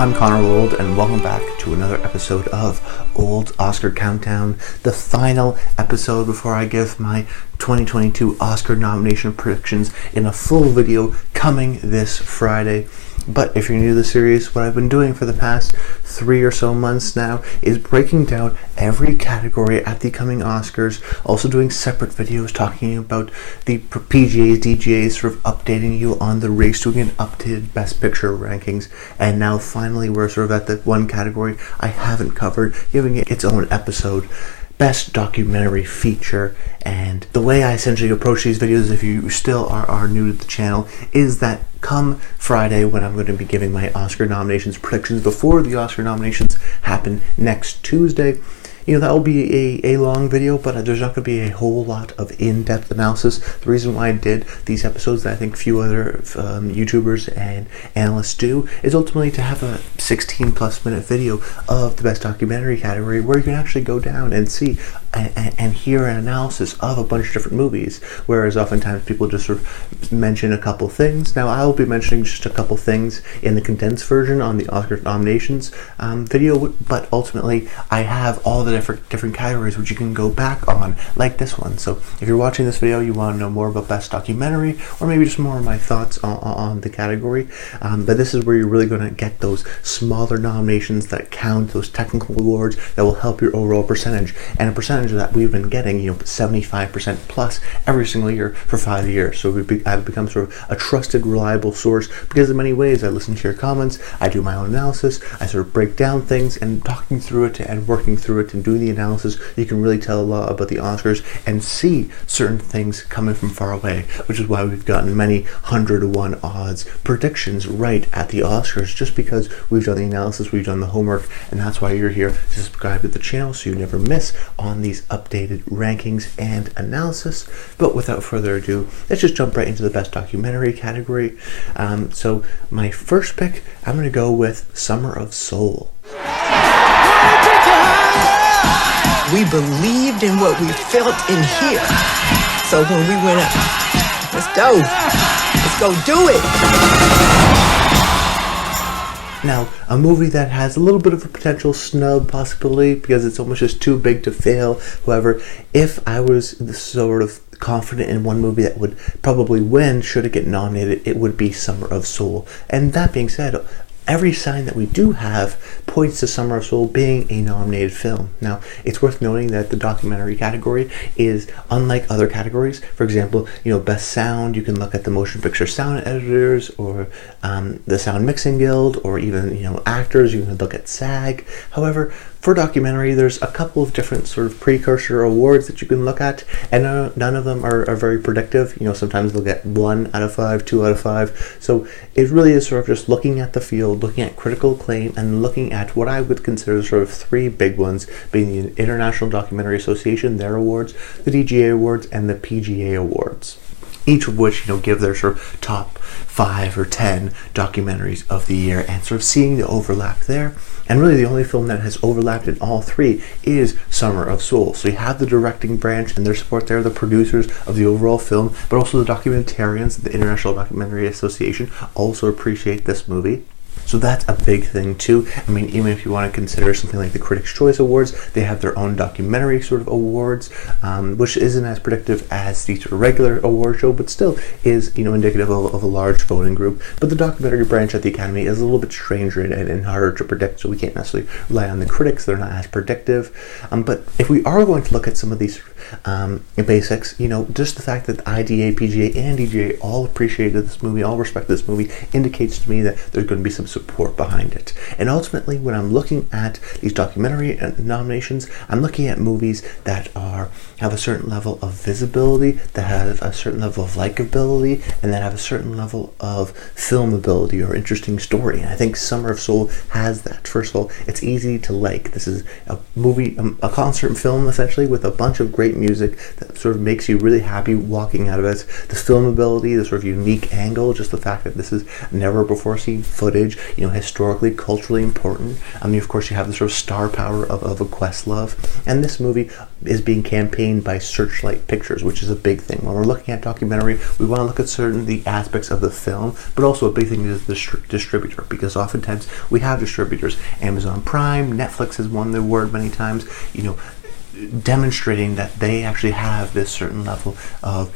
I'm Connor Old, and welcome back to another episode of Old Oscar Countdown, the final episode before I give my 2022 Oscar nomination predictions in a full video coming this Friday. But if you're new to the series, what I've been doing for the past 3 or so months now is breaking down every category at the coming Oscars, also doing separate videos talking about the PGAs, DGAs, sort of updating you on the race, doing an updated Best Picture rankings, and now finally we're sort of at the one category I haven't covered, giving it its own episode. Best Documentary Feature. And the way I essentially approach these videos, if you still are new to the channel, is that come Friday, when I'm going to be giving my Oscar nominations predictions before the Oscar nominations happen next Tuesday, that will be a long video, but there's not going to be a whole lot of in-depth analysis. The reason why I did these episodes that I think few other YouTubers and analysts do is ultimately to have a 16+ minute video of the best documentary category where you can actually go down and see and hear an analysis of a bunch of different movies, whereas oftentimes people just sort of mention a couple things. Now I will be mentioning just a couple things in the condensed version on the Oscar nominations video, but ultimately I have all the different categories which you can go back on, like this one. So if you're watching this video, you want to know more about best documentary, or maybe just more of my thoughts on the category, but this is where you're really going to get those smaller nominations that count, those technical awards that will help your overall percentage, and a percentage that we've been getting 75% plus every single year for 5 years. So I've become sort of a trusted, reliable source because in many ways I listen to your comments, I do my own analysis, I sort of break down things, and talking through it and working through it and doing the analysis, you can really tell a lot about the Oscars and see certain things coming from far away, which is why we've gotten many 100-to-1 odds predictions right at the Oscars, just because we've done the analysis, we've done the homework, and that's why you're here to subscribe to the channel so you never miss on these updated rankings and analysis. But without further ado, let's just jump right into the best documentary category. So my first pick, I'm going to go with Summer of Soul. We believed in what we felt in here. So when we went up, let's go do it. Now, a movie that has a little bit of a potential snub possibility because it's almost just too big to fail. However, if I was sort of confident in one movie that would probably win, should it get nominated, it would be Summer of Soul. And that being said, every sign that we do have points to Summer of Soul being a nominated film. Now, it's worth noting that the documentary category is unlike other categories. For example, Best Sound, you can look at the Motion Picture Sound Editors or the Sound Mixing Guild, or even, actors, you can look at SAG. However, for documentary, there's a couple of different sort of precursor awards that you can look at, and none of them are very predictive. Sometimes they'll get 1 out of 5, 2 out of 5. So it really is sort of just looking at the field, looking at critical acclaim, and looking at what I would consider sort of 3 big ones, being the International Documentary Association, their awards, the DGA awards, and the PGA awards. Each of which, give their sort of top 5 or 10 documentaries of the year, and sort of seeing the overlap there. And really the only film that has overlapped in all 3 is Summer of Soul. So you have the directing branch and their support there, the producers of the overall film, but also the documentarians, the International Documentary Association, also appreciate this movie. So that's a big thing too. I mean, even if you want to consider something like the Critics' Choice Awards, they have their own documentary sort of awards, which isn't as predictive as the sort of regular award show, but still is, indicative of a large voting group. But the documentary branch at the Academy is a little bit stranger and harder to predict, so we can't necessarily rely on the critics. They're not as predictive. But if we are going to look at some of these basics, just the fact that IDA, PGA, and DGA all appreciated this movie, all respect this movie, indicates to me that there's going to be some support behind it. And ultimately, when I'm looking at these documentary nominations, I'm looking at movies that have a certain level of visibility, that have a certain level of likability, and that have a certain level of filmability or interesting story. And I think Summer of Soul has that. First of all, it's easy to like. This is a movie, a concert film essentially, with a bunch of great great music that sort of makes you really happy walking out of it. The filmability, the sort of unique angle, just the fact that this is never before seen footage, historically, culturally important. I mean, of course, you have the sort of star power of a Questlove, and this movie is being campaigned by Searchlight Pictures, which is a big thing. When we're looking at documentary, we want to look at certain the aspects of the film, but also a big thing is the distributor, because oftentimes we have distributors. Amazon Prime, Netflix has won the award many times, demonstrating that they actually have this certain level of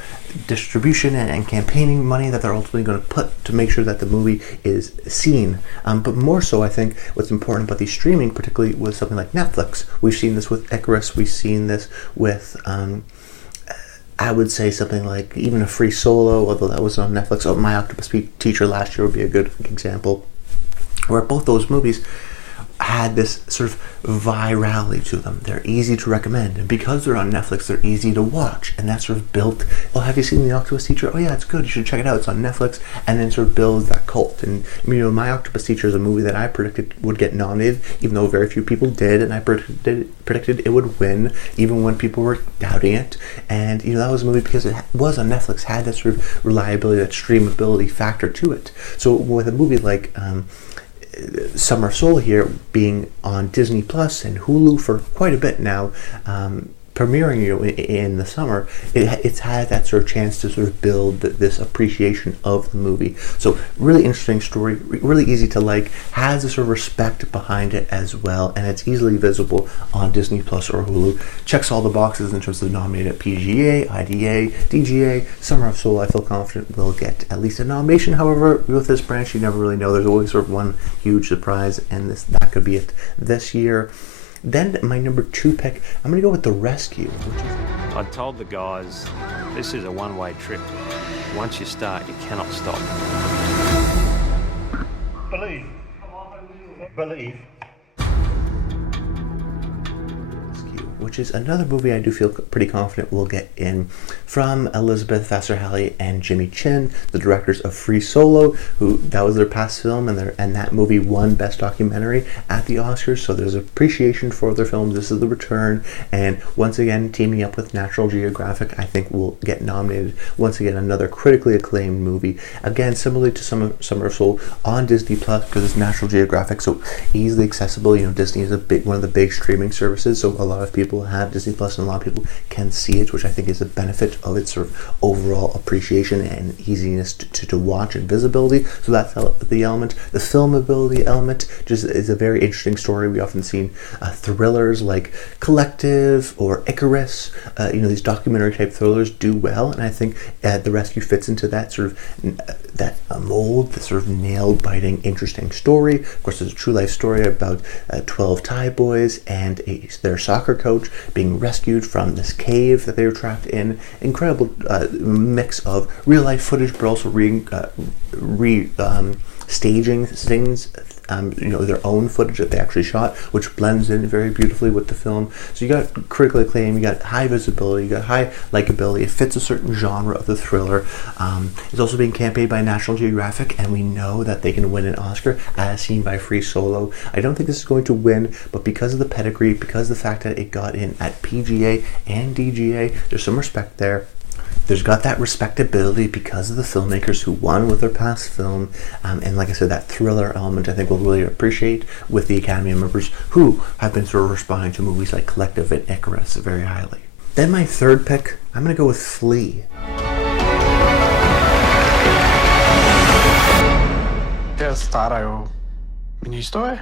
distribution and campaigning money that they're ultimately going to put to make sure that the movie is seen. But more so, I think what's important about these streaming, particularly with something like Netflix, we've seen this with Icarus, we've seen this with I would say something like even a Free Solo, although that was on Netflix. My Octopus Teacher last year would be a good example, where both those movies had this sort of virality to them. They're easy to recommend, and because they're on Netflix, they're easy to watch, and that sort of built, oh, have you seen The Octopus Teacher? Oh yeah, it's good, you should check it out, it's on Netflix, and then sort of builds that cult. And My Octopus Teacher is a movie that I predicted would get nominated, even though very few people did, and I predicted it would win, even when people were doubting it. And that was a movie because it was on Netflix, had that sort of reliability, that streamability factor to it. So with a movie like Summer of Soul here being on Disney Plus and Hulu for quite a bit now, premiering in the summer, it's had that sort of chance to sort of build this appreciation of the movie. So really interesting story, really easy to like, has a sort of respect behind it as well, and it's easily visible on Disney Plus or Hulu. Checks all the boxes in terms of nominated at PGA, IDA, DGA. Summer of Soul, I feel confident will get at least a nomination. However, with this branch, you never really know. There's always sort of one huge surprise, and that could be it this year. Then my number 2 pick, I'm going to go with The Rescue. I told the guys, this is a one-way trip. Once you start, you cannot stop. Believe. Believe. Which is another movie I do feel pretty confident we'll get in, from Elizabeth Vasser-Halley and Jimmy Chin, the directors of Free Solo, who that was their past film, and that movie won Best Documentary at the Oscars, so there's appreciation for their films. This is the return, and once again teaming up with National Geographic, I think will get nominated. Once again, another critically acclaimed movie, again similarly to Summer of Soul, on Disney Plus, because it's National Geographic, so easily accessible. Disney is one of the big streaming services, so a lot of people have Disney Plus, and a lot of people can see it, which I think is a benefit of its sort of overall appreciation and easiness to watch and visibility. So that's the element. The filmability element just is a very interesting story. We often seen thrillers like Collective or Icarus, these documentary type thrillers do well, and I think The Rescue fits into that sort of mold, the sort of nail-biting, interesting story. Of course, there's a true life story about 12 Thai boys and their soccer coach being rescued from this cave that they were trapped in. Incredible mix of real life footage, but also staging things, their own footage that they actually shot, which blends in very beautifully with the film. So you got critical acclaim, you got high visibility, you got high likability. It fits a certain genre of the thriller. It's also being campaigned by National Geographic, and we know that they can win an Oscar, as seen by Free Solo. I don't think this is going to win, but because of the pedigree, because of the fact that it got in at PGA and DGA, there's some respect there. There's got that respectability because of the filmmakers who won with their past film, and like I said, that thriller element I think we'll really appreciate with the Academy members who have been sort of responding to movies like Collective and Icarus very highly. Then my 3rd pick, I'm going to go with Flea. Her starter jo min historie.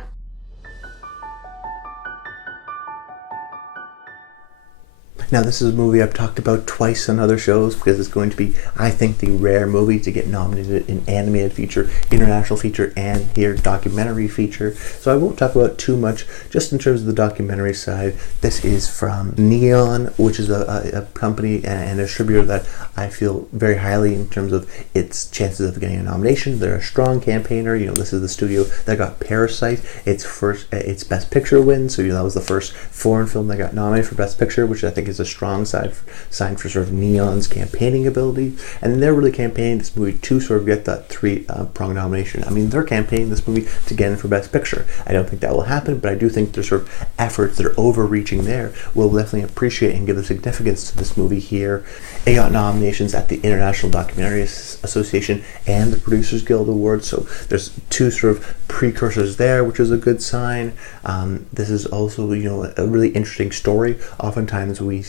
Now, this is a movie I've talked about twice on other shows because it's going to be, I think, the rare movie to get nominated in animated feature, international feature, and here documentary feature. So I won't talk about too much, just in terms of the documentary side. This is from Neon, which is a company and a distributor that I feel very highly in terms of its chances of getting a nomination. They're a strong campaigner. This is the studio that got Parasite its Best Picture win. So that was the first foreign film that got nominated for Best Picture, which I think is a strong sign for sort of Neon's campaigning ability, and they're really campaigning this movie to sort of get that three-prong nomination. I mean, they're campaigning this movie to get in for Best Picture. I don't think that will happen, but I do think there's sort of efforts that are overreaching there. We'll definitely appreciate and give the significance to this movie here. It got nominations at the International Documentary Association and the Producers Guild Awards, so there's two sort of precursors there, which is a good sign. This is also, a really interesting story. Oftentimes we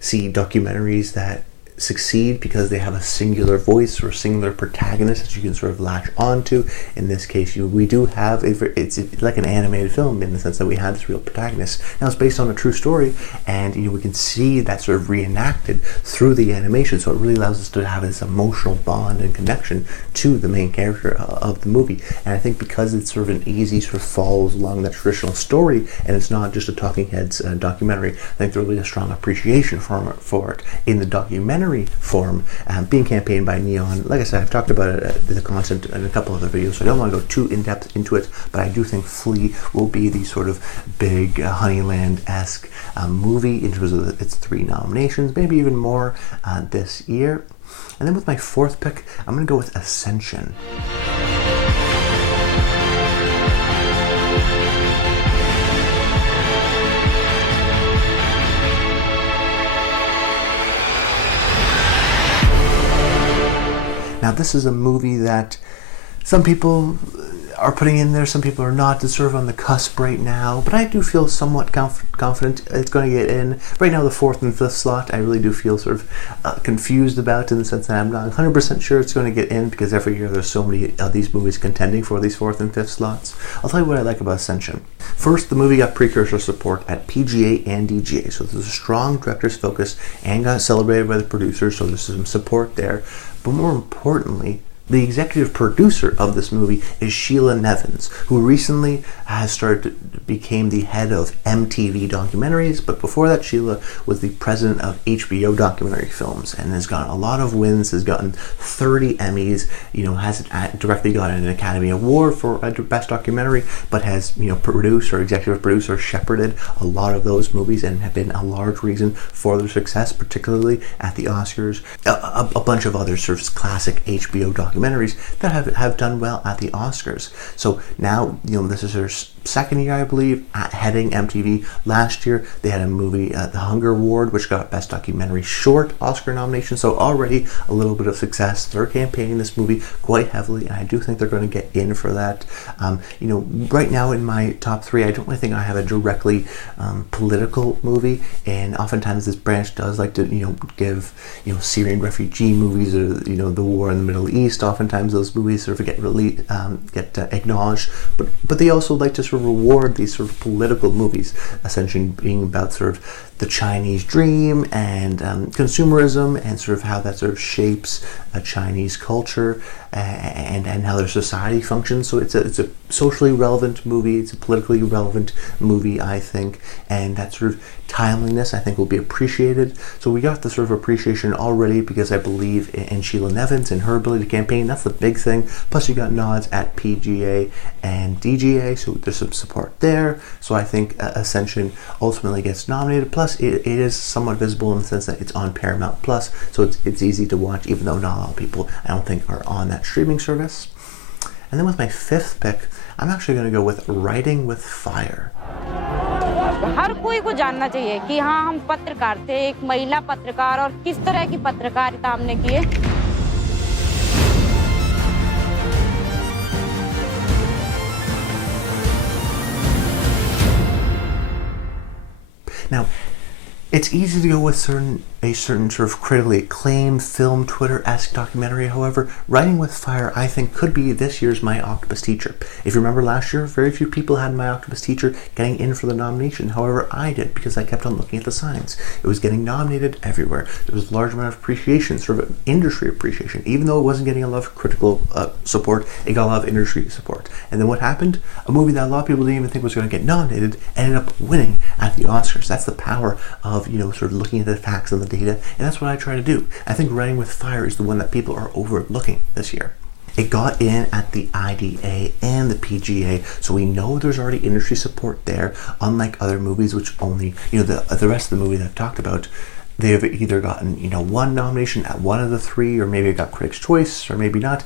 see documentaries that succeed because they have a singular voice or singular protagonist that you can sort of latch onto. In this case, we do have it's like an animated film in the sense that we have this real protagonist. Now it's based on a true story, and we can see that sort of reenacted through the animation. So it really allows us to have this emotional bond and connection to the main character of the movie. And I think because it's sort of an easy sort of follows along that traditional story, and it's not just a talking heads documentary, I think there's really a strong appreciation for it in the documentary form, being campaigned by Neon. Like I said, I've talked about it, the content in a couple other videos, so I don't want to go too in-depth into it, but I do think Flea will be the sort of big Honeyland-esque movie in terms of its 3 nominations, maybe even more this year. And then with my 4th pick, I'm going to go with Ascension. Now, this is a movie that some people are putting in there, some people are not. It's sort of on the cusp right now, but I do feel somewhat confident it's going to get in. Right now, the 4th and 5th slot, I really do feel sort of confused about, in the sense that I'm not 100% sure it's going to get in, because every year there's so many of these movies contending for these 4th and 5th slots. I'll tell you what I like about Ascension. First, the movie got precursor support at PGA and DGA, so there's a strong director's focus and got celebrated by the producers, so there's some support there. But more importantly, the executive producer of this movie is Sheila Nevins, who recently became the head of MTV Documentaries, but before that Sheila was the president of HBO Documentary Films and has gotten a lot of wins, has gotten 30 Emmys, hasn't directly gotten an Academy Award for Best Documentary, but has, produced or executive produced or shepherded a lot of those movies and have been a large reason for their success, particularly at the Oscars. A bunch of other sort of classic HBO documentaries that have done well at the Oscars. So now, this is her second year, I believe, at heading MTV. Last year, they had a movie, The Hunger Award, which got Best Documentary Short Oscar nomination, so already a little bit of success. They're campaigning this movie quite heavily, and I do think they're going to get in for that. Right now in my top 3, I don't really think I have a directly political movie, and oftentimes this branch does like to, give, Syrian refugee movies, or, the war in the Middle East. Oftentimes those movies sort of get acknowledged, but they also like to sort of reward these sort of political movies, Ascension being about sort of the Chinese dream and consumerism, and sort of how that sort of shapes a Chinese culture and how their society functions. So it's a socially relevant movie, it's a politically relevant movie, I think, and that sort of timeliness, I think, will be appreciated. So we got the sort of appreciation already because I believe in Sheila Nevins and her ability to campaign. That's the big thing. Plus you got nods at PGA and DGA, so there's some support there. So I think Ascension ultimately gets nominated. Plus it is somewhat visible in the sense that it's on Paramount Plus, so it's easy to watch, even though not a lot of people, I don't think, are on that streaming service. And then with my 5th pick, I'm actually going to go with Writing with Fire. हर कोई को जानना चाहिए कि हाँ, हम पत्रकार थे, एक महिला पत्रकार, और किस तरह की पत्रकारिता हमने की है। Now, it's easy to go with a certain sort of critically acclaimed film, Twitter-esque documentary. However, Writing with Fire, I think, could be this year's My Octopus Teacher. If you remember last year, very few people had My Octopus Teacher getting in for the nomination. However, I did, because I kept on looking at the signs. It was getting nominated everywhere. There was a large amount of appreciation, sort of industry appreciation. Even though it wasn't getting a lot of critical support, it got a lot of industry support. And then what happened? A movie that a lot of people didn't even think was going to get nominated ended up winning at the Oscars. That's the power of, sort of looking at the facts and the data, and that's what I try to do. I think Writing with Fire is the one that people are overlooking this year. It got in at the IDA and the PGA, so we know there's already industry support there, unlike other movies which only, the rest of the movies I've talked about, they've either gotten, one nomination at one of the three, or maybe it got Critics' Choice, or maybe not.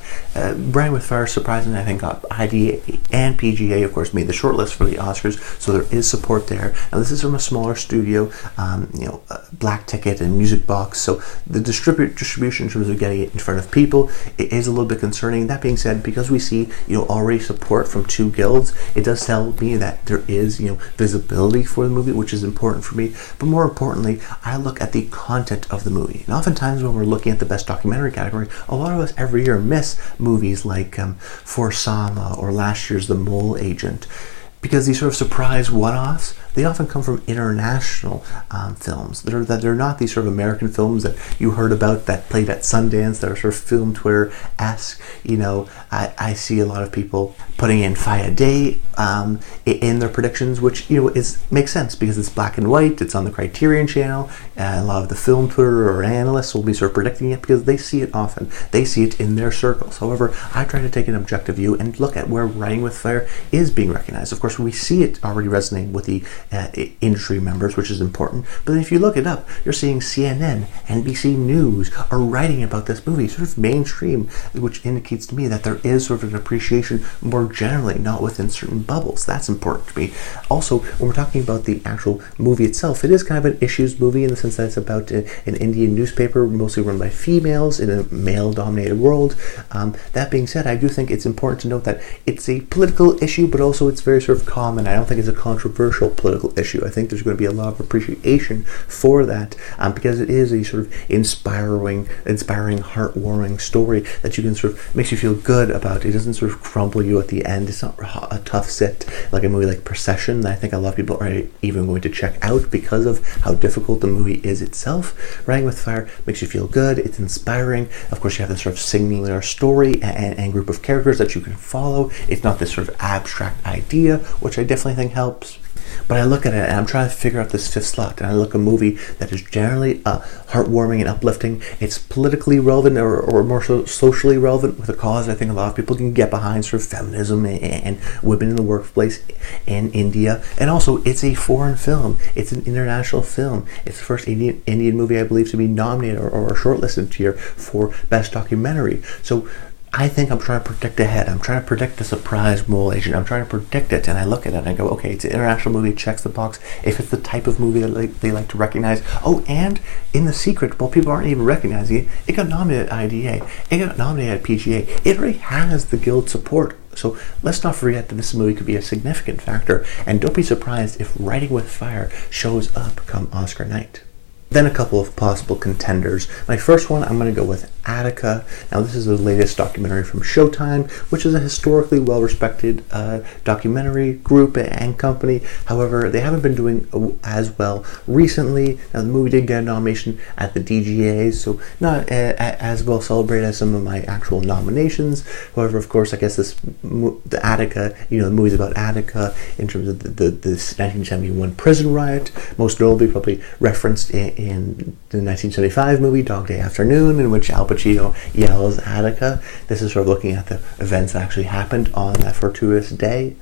Brian with Fire, surprisingly, I think got IDA and PGA, of course, made the shortlist for the Oscars, so there is support there. Now, this is from a smaller studio, Black Ticket and Music Box, so the distribution in terms of getting it in front of people, it is a little bit concerning. That being said, because we see, already support from two guilds, it does tell me that there is, visibility for the movie, which is important for me. But more importantly, I look at the content of the movie. And oftentimes when we're looking at the best documentary category, a lot of us every year miss movies like For Sama or last year's The Mole Agent, because these sort of surprise one-offs, they often come from international films. They're not these sort of American films that you heard about that played at Sundance, that are sort of film Twitter-esque. I see a lot of people putting in Faya Day in their predictions, which makes sense because it's black and white, it's on the Criterion channel. A lot of the film Twitter or analysts will be sort of predicting it because they see it often. They see it in their circles. However, I try to take an objective view and look at where Writing with Fire is being recognized. Of course, we see it already resonating with the industry members, which is important. But then if you look it up, you're seeing CNN, NBC News are writing about this movie, sort of mainstream, which indicates to me that there is sort of an appreciation more generally, not within certain bubbles. That's important to me. Also, when we're talking about the actual movie itself, it is kind of an issues movie in the sense that it's about an Indian newspaper, mostly run by females in a male-dominated world. That being said, I do think it's important to note that it's a political issue, but also it's very sort of common. I don't think it's a controversial political issue. I think there's going to be a lot of appreciation for that because it is a sort of inspiring, heartwarming story that you can sort of makes you feel good about. It doesn't sort of crumple you at the end. It's not a tough sit like a movie like Procession that I think a lot of people are even going to check out because of how difficult the movie is itself. Writing with Fire makes you feel good. It's inspiring. Of course, you have this sort of singular story and group of characters that you can follow. It's not this sort of abstract idea, which I definitely think helps. But I look at it and I'm trying to figure out this fifth slot, and I look at a movie that is generally heartwarming and uplifting. It's politically relevant or more so socially relevant with a cause I think a lot of people can get behind, sort of feminism and women in the workplace in India. And also, it's a foreign film. It's an international film. It's the first Indian movie, I believe, to be nominated or shortlisted here for Best Documentary. So I think I'm trying to predict ahead. I'm trying to predict the surprise mole agent. I'm trying to predict it, and I look at it and I go, okay, it's an international movie, it checks the box. If it's the type of movie that they like to recognize. Oh, and in the secret, while people aren't even recognizing it, it got nominated at IDA. It got nominated at PGA. It already has the guild support. So let's not forget that this movie could be a significant factor, and don't be surprised if Writing with Fire shows up come Oscar night. Then a couple of possible contenders. My first one, I'm going to go with Attica. Now, this is the latest documentary from Showtime, which is a historically well-respected documentary group and company. However, they haven't been doing as well recently. Now, the movie did get a nomination at the DGA, so not as well celebrated as some of my actual nominations. However, of course, I guess the Attica, the movie's about Attica in terms of the 1971 prison riot, most notably probably referenced in the 1975 movie Dog Day Afternoon, in which Al Pacino yells Attica. This is sort of looking at the events that actually happened on that fortuitous day.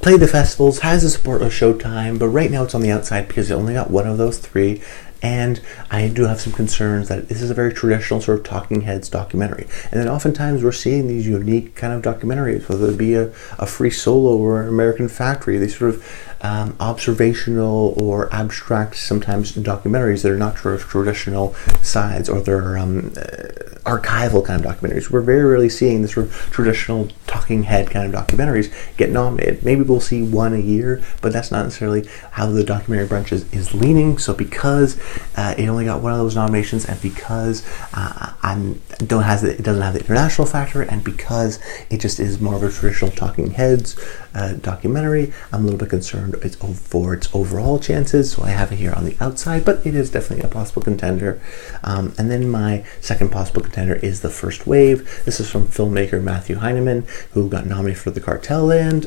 Played the festivals, has the support of Showtime, but right now it's on the outside because it only got one of those three. And I do have some concerns that this is a very traditional sort of talking heads documentary. And then oftentimes we're seeing these unique kind of documentaries, whether it be a Free Solo or an American Factory, these sort of observational or abstract sometimes documentaries that are not sort of traditional sides, or they're archival kind of documentaries. We're very rarely seeing the sort of traditional talking head kind of documentaries get nominated. Maybe we'll see one a year, but that's not necessarily how the documentary branch is leaning. So because it only got one of those nominations, and because it doesn't have the international factor, and because it just is more of a traditional talking heads documentary, I'm a little bit concerned for its overall chances. So I have it here on the outside, but it is definitely a possible contender. And then my second possible contender is The First Wave. This is from filmmaker Matthew Heineman, who got nominated for The Cartel Land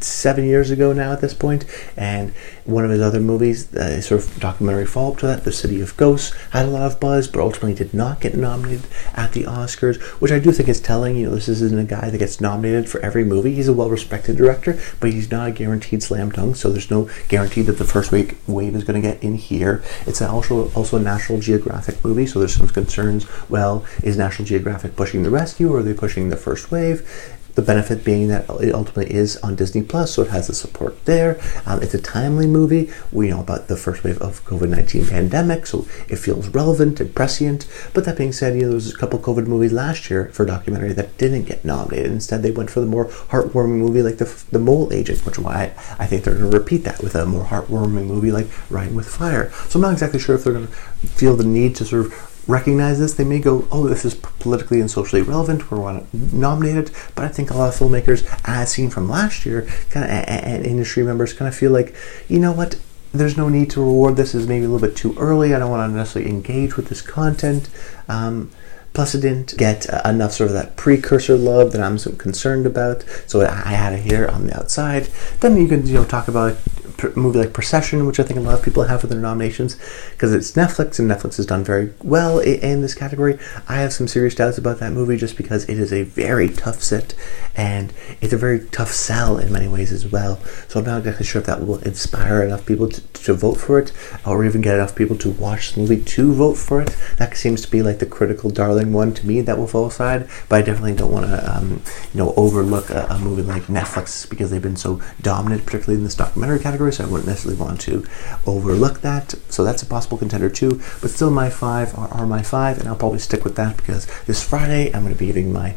7 years ago now at this point, and one of his other movies, sort of documentary follow-up to that, The City of Ghosts, had a lot of buzz, but ultimately did not get nominated at the Oscars, which I do think is telling. You know, this isn't a guy that gets nominated for every movie. He's a well-respected director, but he's not a guaranteed slam dunk, so there's no guarantee that the first wave is going to get in here. It's also a National Geographic movie, so there's some concerns. Well, is National Geographic pushing the rescue, or are they pushing the first wave? The benefit being that it ultimately is on Disney Plus, so it has the support there. It's a timely movie. We know about the first wave of COVID-19 pandemic, so it feels relevant and prescient. But that being said, you know, there was a couple COVID movies last year for documentary that didn't get nominated. Instead, they went for the more heartwarming movie like the Mole Agent, which is why I think they're going to repeat that with a more heartwarming movie like Riding with Fire. So I'm not exactly sure if they're going to feel the need to sort of recognize this. They may go, oh, this is politically and socially relevant, we want to nominate it. But I think a lot of filmmakers, as seen from last year, kind of, and industry members kind of feel like, you know what, there's no need to reward this. Is maybe a little bit too early. I don't want to necessarily engage with this content. Plus, it didn't get enough sort of that precursor love that I'm so concerned about. So I had it here on the outside. Then you can, you know, talk about a movie like Procession, which I think a lot of people have for their nominations, because it's Netflix, and Netflix has done very well in this category. I have some serious doubts about that movie just because it is a very tough sit, and it's a very tough sell in many ways as well. So I'm not exactly sure if that will inspire enough people to vote for it, or even get enough people to watch the movie to vote for it. That seems to be like the critical darling one to me that will fall aside. But I definitely don't want to, you know, overlook a movie like Netflix, because they've been so dominant, particularly in this documentary category. So I wouldn't necessarily want to overlook that. So that's a possible contender too. But still, my five are my five, and I'll probably stick with that because this Friday I'm going to be giving my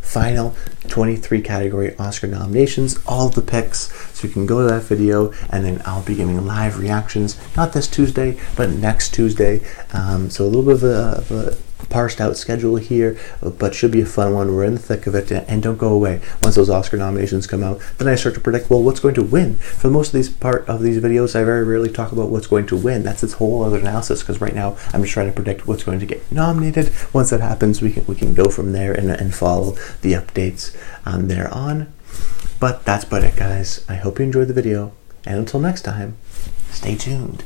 final 23 category Oscar nominations, all of the picks. So you can go to that video, and then I'll be giving live reactions, not this Tuesday, but next Tuesday. So a little bit of a parsed out schedule here, but should be a fun one. We're in the thick of it, and don't go away. Once those Oscar nominations come out, then I start to predict, well, what's going to win. For most of these videos, I very rarely talk about what's going to win. That's its whole other analysis, because right now I'm just trying to predict what's going to get nominated. Once that happens, we can go from there and follow the updates thereon. But that's about it, guys. I hope you enjoyed the video, and until next time, stay tuned.